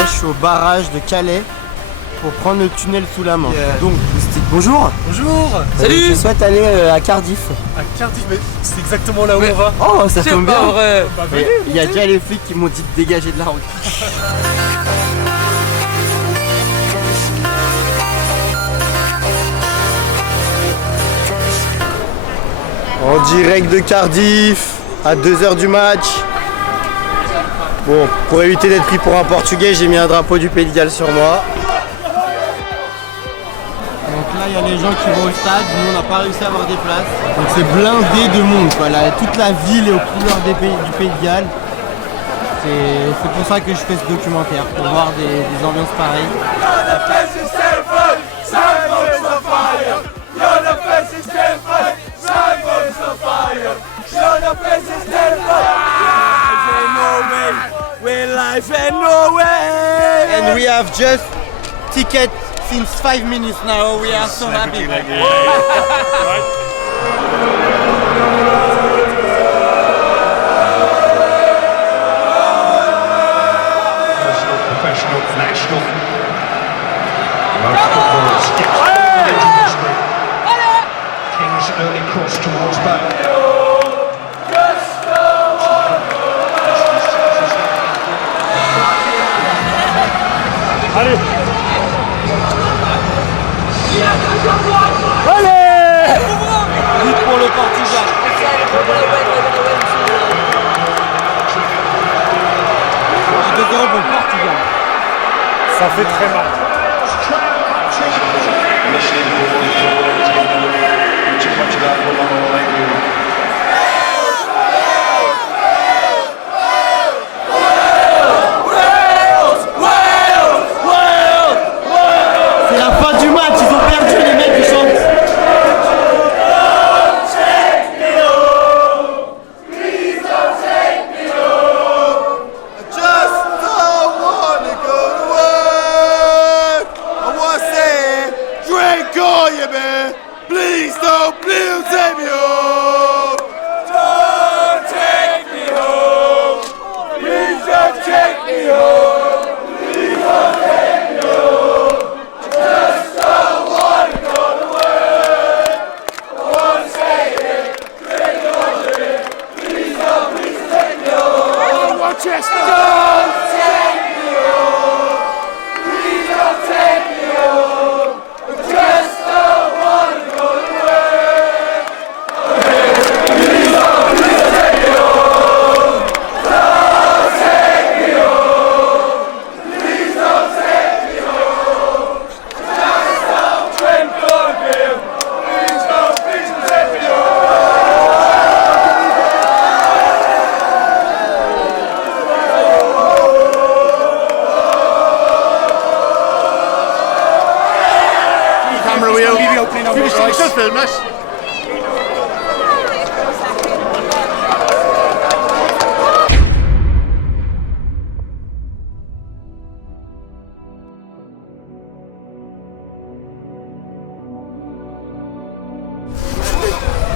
Là, je suis au barrage de Calais pour prendre le tunnel sous la main. Donc, bonjour. Bonjour. Salut. Je souhaite aller à Cardiff. À Cardiff, mais c'est exactement là où on va. Oh, ça tombe bien. Vrai. Il y a déjà les flics qui m'ont dit de dégager de la route. En direct de Cardiff, à 2h du match. Bon, pour éviter d'être pris pour un Portugais, j'ai mis un drapeau du Pays de Galles sur moi. Donc là, il y a les gens qui vont au stade, nous on n'a pas réussi à avoir des places. Donc c'est blindé de monde, quoi. Là, toute la ville est aux couleurs du Pays de Galles. C'est pour ça que je fais ce documentaire, pour voir des ambiances pareilles. And we have just tickets since 5 minutes now. We are so happy. Professional, national. Most footballers get into the street. King's early cross towards Bale. Allez. Allez! Vite pour le Portugal. Pour le Portugal. Ça fait très mal. C'est la fin du match, ils ont perdu les mecs qui chantent.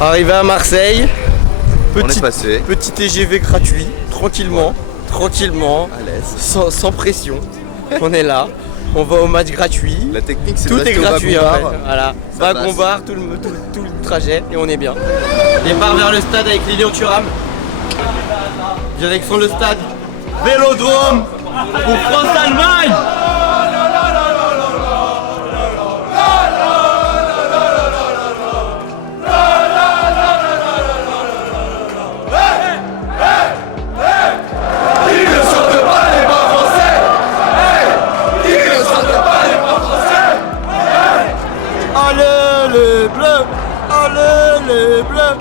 Arrivé à Marseille, petit TGV gratuit, tranquillement, à l'aise, sans pression. On est là, on va au match gratuit. La technique, c'est tout de est rester au gratuit, wagon-bar. voilà. Wagon-bar, tout le trajet et on est bien. Départ vers le stade avec Lilian Thuram. Direction le stade Vélodrome pour France-Allemagne. Les bleus,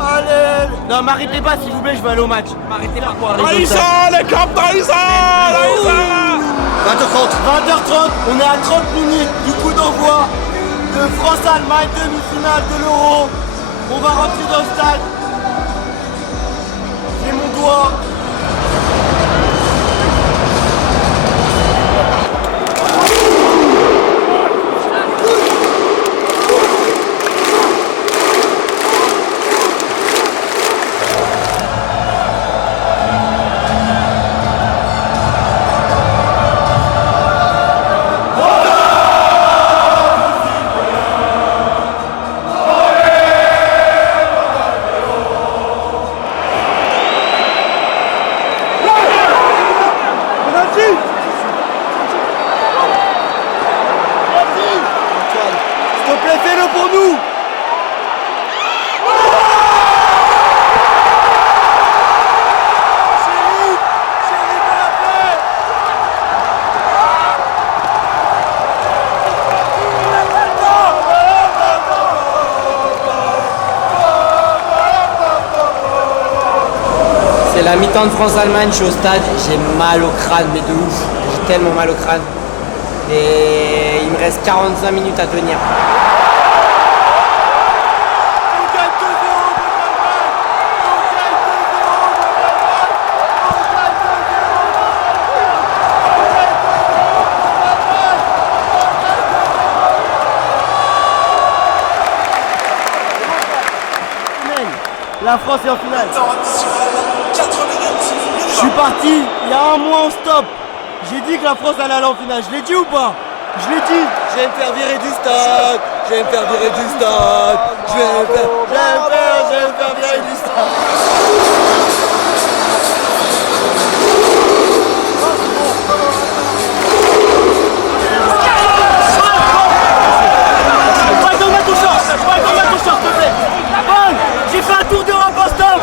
allez. Non, m'arrêtez pas s'il vous plaît, je vais aller au match. M'arrêtez pas pour aller au stade. Les campes d'Aïssa. 20h30, on est à 30 minutes du coup d'envoi de France-Allemagne, demi-finale de l'Euro. On va rentrer dans le stade. J'ai mon doigt. mi-temps de France-Allemagne, je suis au stade, j'ai mal au crâne, mais de ouf. J'ai tellement mal au crâne. Et il me reste 45 minutes à tenir. La France est en finale. Je suis parti il y a un mois en stop. J'ai dit que la France allait aller en finale. Je l'ai dit ou pas? Je l'ai dit. Je vais me faire virer du stade. Je vais me faire virer du stade. Je vais me faire virer du stade. J'ai fait un tour d'Europe en stop.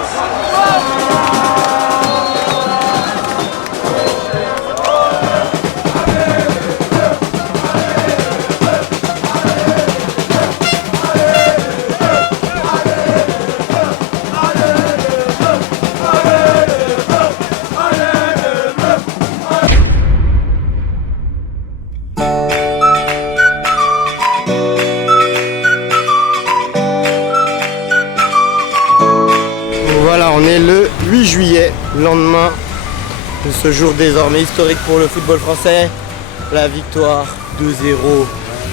Voilà, on est le 8 juillet, lendemain de ce jour désormais historique pour le football français. La victoire 2-0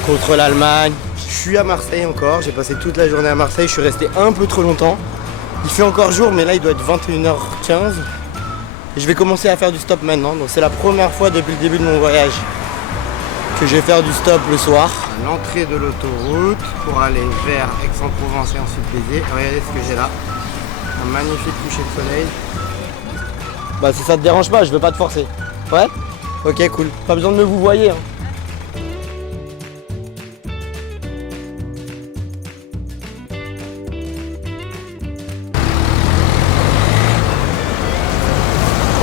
contre l'Allemagne. Je suis à Marseille encore, j'ai passé toute la journée à Marseille, je suis resté un peu trop longtemps. Il fait encore jour, mais là il doit être 21h15. Et je vais commencer à faire du stop maintenant, donc c'est la première fois depuis le début de mon voyage que je vais faire du stop le soir. L'entrée de l'autoroute pour aller vers Aix-en-Provence et ensuite Béziers. Regardez ce que j'ai là. Un magnifique coucher de soleil. Bah si ça te dérange pas, je veux pas te forcer. Ouais? Ok, cool. Pas besoin de me vous voyer. Hein.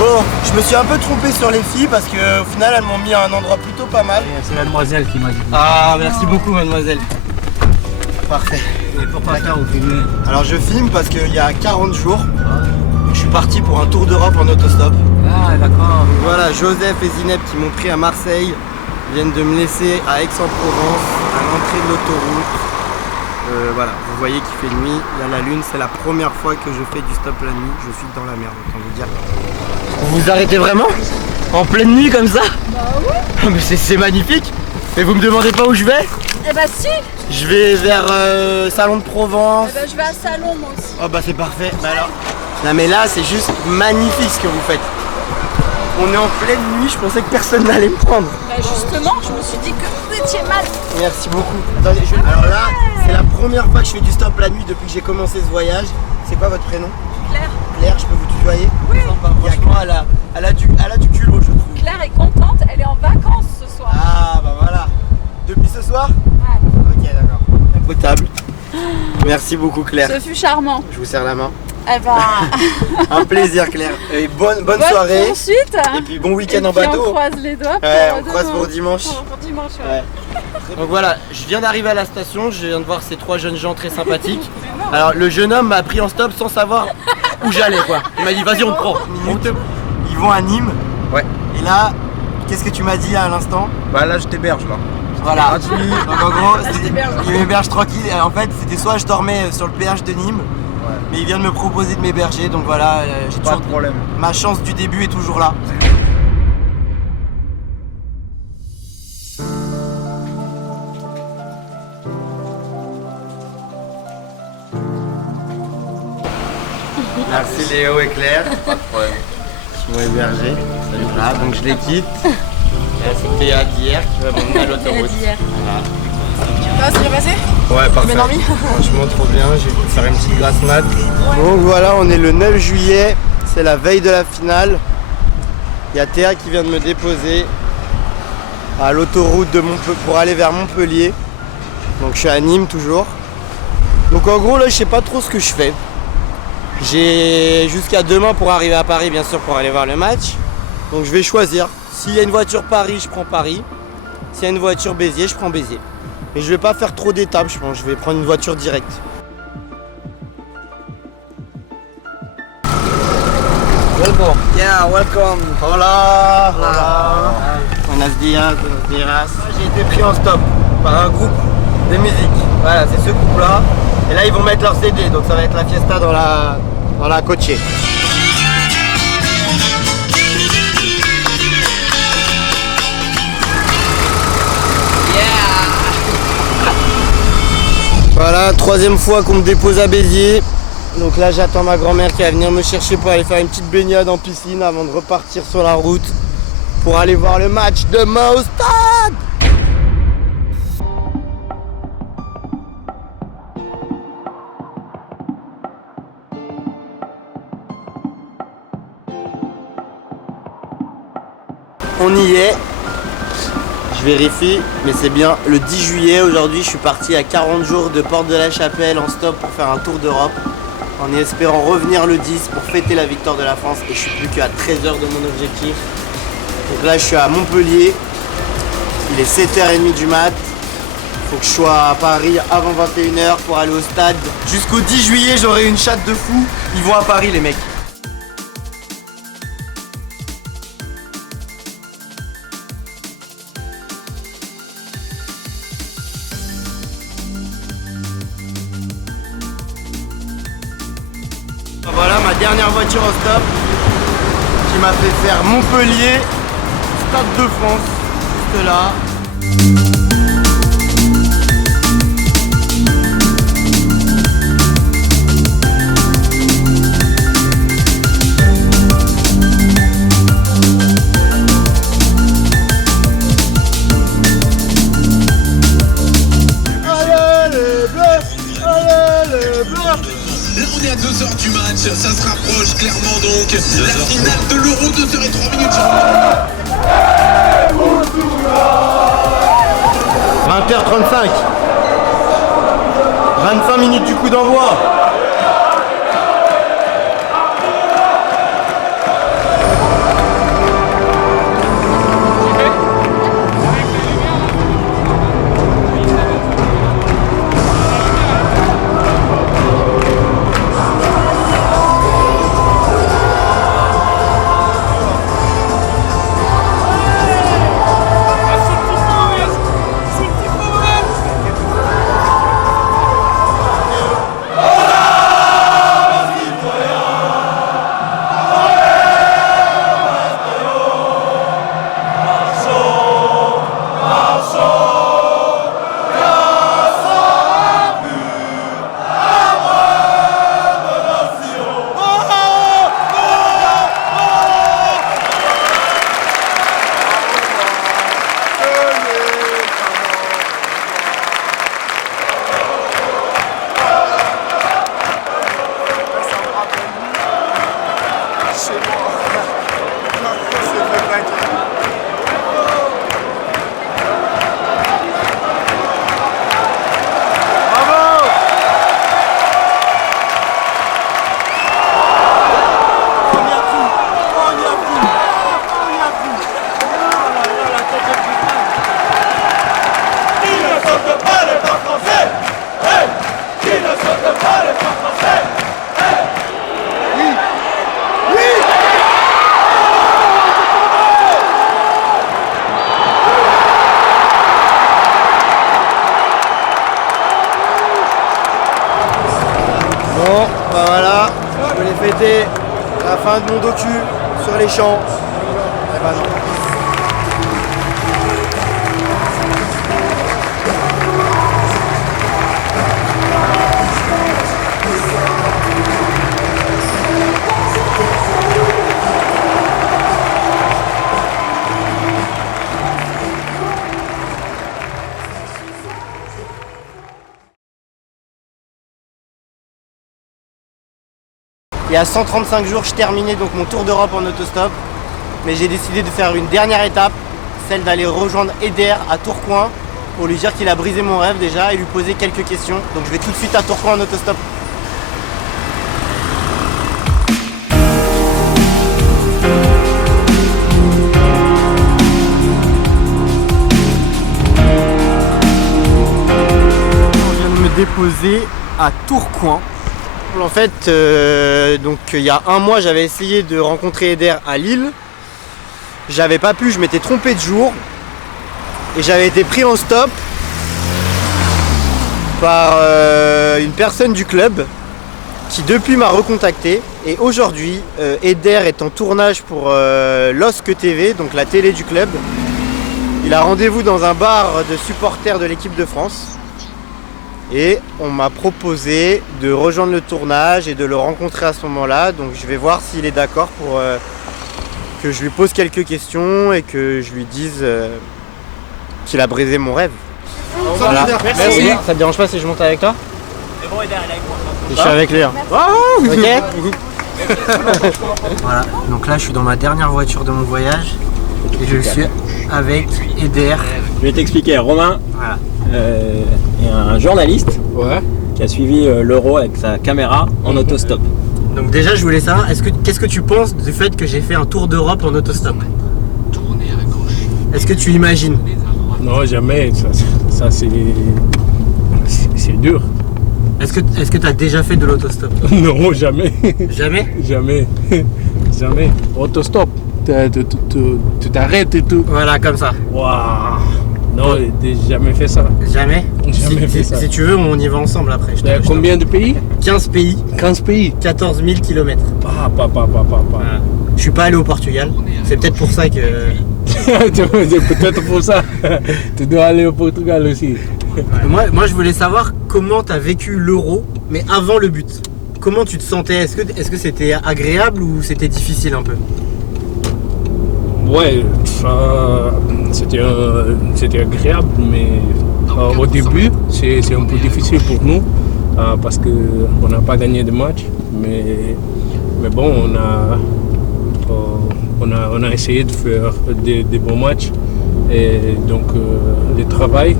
Bon, je me suis un peu trompé sur les filles parce qu'au final elles m'ont mis à un endroit plutôt pas mal. C'est mademoiselle qui m'a dit. Ah, merci beaucoup mademoiselle. Parfait. Et pourquoi ça vous filmez? Alors je filme parce qu'il y a 40 jours, je suis parti pour un tour d'Europe en autostop. Ah d'accord. Voilà, Joseph et Zineb qui m'ont pris à Marseille viennent de me laisser à Aix-en-Provence, à l'entrée de l'autoroute. Voilà, vous voyez qu'il fait nuit, il y a la lune, c'est la première fois que je fais du stop la nuit, je suis dans la merde, autant vous dire. Vous vous arrêtez vraiment? En pleine nuit comme ça? Bah oui. Mais c'est magnifique. Mais vous me demandez pas où je vais? Eh bah si. Je vais vers Salon de Provence. Eh bah je vais à Salon moi aussi. Oh bah c'est parfait, bah alors. Non mais là c'est juste magnifique ce que vous faites. On est en pleine nuit, je pensais que personne n'allait me prendre. Bah justement, je me suis dit que vous étiez mal. Merci beaucoup. Attendez, alors là, c'est la première fois que je fais du stop la nuit depuis que j'ai commencé ce voyage. C'est quoi votre prénom? Claire. Claire, je peux vous tutoyer? Oui. Franchement, elle a du culot, je trouve. Claire est contente, elle est en vacances ce soir. Ah bah voilà. Depuis ce soir? Ouais. Ok, d'accord. Potable. Merci beaucoup Claire. Ce fut charmant. Je vous serre la main. Eh ben. Un plaisir Claire. Et bonne soirée. Poursuite. Et puis bon week-end Et en puis bateau. On croise les doigts pour, Ouais, on croise pour dimanche. Pour dimanche, ouais. Ouais. Donc voilà, je viens d'arriver à la station, je viens de voir ces trois jeunes gens très sympathiques. Alors le jeune homme m'a pris en stop sans savoir où j'allais quoi. Il m'a dit vas-y on te prend. Ils vont à Nîmes. Ouais. Et là, qu'est-ce que tu m'as dit à l'instant? Bah là je t'héberge là. Voilà. Donc en gros, il m'héberge tranquille. Et en fait, c'était soit je dormais sur le péage de Nîmes, mais il vient de me proposer de m'héberger. Donc voilà, j'ai Pas toujours de problème. ma chance du début est toujours là. Merci Léo et Claire. Pas de problème. Qui m'ont hébergé. Voilà, donc je les quitte. C'est Théa d'hier qui va m'emmener à l'autoroute. Voilà. Ça va, c'est bien passé? Ouais, parfait. dormi? Franchement, trop bien. Je vais faire une petite grasse mat. Donc voilà, on est le 9 juillet. C'est la veille de la finale. Il y a Théa qui vient de me déposer à l'autoroute pour aller vers Montpellier. Donc je suis à Nîmes toujours. Donc en gros, là, je sais pas trop ce que je fais. J'ai jusqu'à demain pour arriver à Paris, bien sûr, pour aller voir le match. Donc je vais choisir. S'il y a une voiture Paris, je prends Paris. S'il y a une voiture Béziers, je prends Béziers. Mais je vais pas faire trop d'étapes, je pense. Je vais prendre une voiture directe. Welcome. Mexico. Yeah, welcome. Hola. Hola. Buenos días, buenos días. J'ai été pris en stop par un groupe de musique. Voilà, c'est ce groupe-là. Et là, ils vont mettre leur CD, donc ça va être la fiesta dans la Coche. Voilà, troisième fois qu'on me dépose à Béziers. Donc là j'attends ma grand-mère qui va venir me chercher pour aller faire une petite baignade en piscine avant de repartir sur la route pour aller voir le match de Mo Stade. On y est. Je vérifie, mais c'est bien le 10 juillet. Aujourd'hui, je suis parti à 40 jours de Porte de la Chapelle en stop pour faire un tour d'Europe, en espérant revenir le 10 pour fêter la victoire de la France. Et je suis plus qu'à 13 h de mon objectif. Donc là, je suis à Montpellier. Il est 7h30 du mat. Il faut que je sois à Paris avant 21 h pour aller au stade. Jusqu'au 10 juillet, j'aurai une chatte de fou. Ils vont à Paris, les mecs. Voilà ma dernière voiture au stop qui m'a fait faire Montpellier, Stade de France, juste là. Allez les bleus, allez les bleus. Là on est à 2h du match, ça se rapproche clairement donc. La finale de l'Euro, 2h et 3 minutes. 20h35. 25 minutes du coup d'envoi. Bon, bah voilà, je voulais fêter la fin de mon docu sur les champs. Eh ben non. Et à 135 jours, je terminais donc mon tour d'Europe en autostop. Mais j'ai décidé de faire une dernière étape, celle d'aller rejoindre Eder à Tourcoing pour lui dire qu'il a brisé mon rêve déjà et lui poser quelques questions. Donc je vais tout de suite à Tourcoing en autostop. On vient de me déposer à Tourcoing. En fait, donc il y a un mois, j'avais essayé de rencontrer Eder à Lille. J'avais pas pu, je m'étais trompé de jour. Et j'avais été pris en stop par une personne du club qui depuis m'a recontacté. Et aujourd'hui, Eder est en tournage pour LOSC TV, donc la télé du club. Il a rendez-vous dans un bar de supporters de l'équipe de France. Et on m'a proposé de rejoindre le tournage et de le rencontrer à ce moment-là. Donc je vais voir s'il est d'accord pour que je lui pose quelques questions et que je lui dise qu'il a brisé mon rêve. Voilà. Merci. Ça te dérange pas si je monte avec toi? C'est bon, Eder, il est avec moi. Je suis avec lui. Hein. Ok. Voilà, donc là je suis dans ma dernière voiture de mon voyage et je suis avec Eder. Je vais t'expliquer, Romain Voilà. est un journaliste Ouais. qui a suivi l'Euro avec sa caméra en autostop. Donc déjà je voulais savoir, qu'est-ce que tu penses du fait que j'ai fait un tour d'Europe en autostop? Est-ce que tu imagines? Non, jamais. Ça c'est dur. Est-ce que tu as déjà fait de l'autostop? Non, jamais. Jamais? Jamais. Jamais. Autostop. Tu t'arrêtes et tout. Voilà, comme ça. Waouh. Non, j'ai jamais fait ça. Jamais? Jamais fait ça. Si tu veux, on y va ensemble après. Je te- Combien de pays? 15 pays, 15 pays. 14 000 km. Ah, pas. Je suis pas allé au Portugal. C'est peut-être pour ça que... C'est peut-être pour ça. Tu dois aller au Portugal aussi. Moi, je voulais savoir comment tu as vécu l'Euro, mais avant le but. Comment tu te sentais? Est-ce que c'était agréable ou c'était difficile un peu? Ouais, c'était agréable, mais au début, c'est un peu difficile pour nous parce qu'on n'a pas gagné de match. Mais bon, on a essayé de faire des bons matchs. Et donc, le travail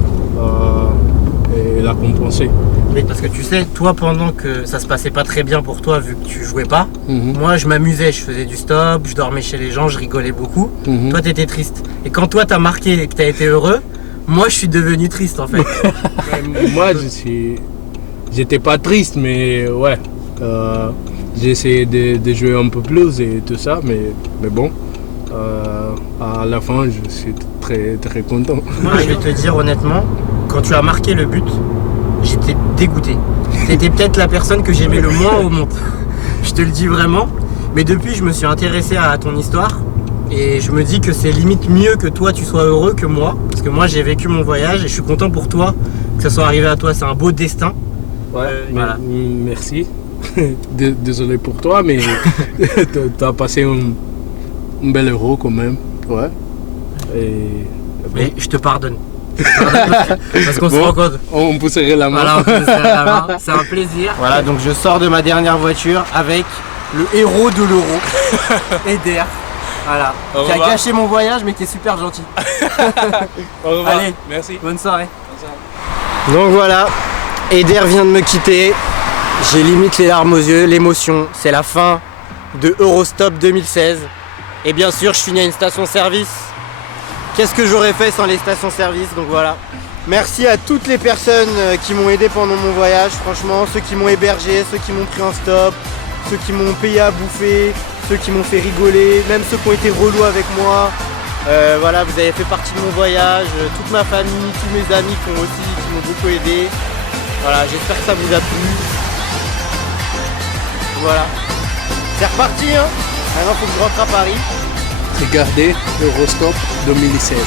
l'a compensé. Oui, parce que tu sais, toi, pendant que ça se passait pas très bien pour toi, vu que tu jouais pas, moi, je m'amusais, je faisais du stop, je dormais chez les gens, je rigolais beaucoup. Toi, t'étais triste. Et quand toi, t'as marqué et que t'as été heureux, moi, je suis devenu triste, en fait. Moi, j'étais pas triste, mais ouais, j'ai essayé de jouer un peu plus et tout ça, mais bon, à la fin, je suis très, très content. Moi, je vais te dire honnêtement, quand tu as marqué le but, j'étais dégoûté. T'étais peut-être la personne que j'aimais le moins au monde. Je te le dis vraiment. Mais depuis, je me suis intéressé à ton histoire. Et je me dis que c'est limite mieux que toi, tu sois heureux que moi. Parce que moi, j'ai vécu mon voyage et je suis content pour toi que ça soit arrivé à toi. C'est un beau destin. Ouais, voilà. Merci. Désolé pour toi, mais tu as passé un bel Euro quand même. Ouais. Mais je te pardonne. Parce qu'on se rend compte. On peut serrer la main. Voilà, on peut se serrer la main. C'est un plaisir. Voilà, donc je sors de ma dernière voiture avec le héros de l'Euro, Eder. Voilà. Qui a gâché mon voyage, mais qui est super gentil. Au revoir. Allez, merci. Bonne soirée. Donc voilà, Eder vient de me quitter. J'ai limite les larmes aux yeux, l'émotion. C'est la fin de Eurostop 2016. Et bien sûr, je finis à une station-service. Qu'est-ce que j'aurais fait sans les stations-service? Donc voilà. Merci à toutes les personnes qui m'ont aidé pendant mon voyage. Franchement, ceux qui m'ont hébergé, ceux qui m'ont pris en stop, ceux qui m'ont payé à bouffer, ceux qui m'ont fait rigoler, même ceux qui ont été relous avec moi. Voilà, vous avez fait partie de mon voyage. Toute ma famille, tous mes amis qui m'ont beaucoup aidé. Voilà, j'espère que ça vous a plu. Voilà. C'est reparti, hein. Maintenant, il faut que je rentre à Paris. Regardez Eurostop 2016.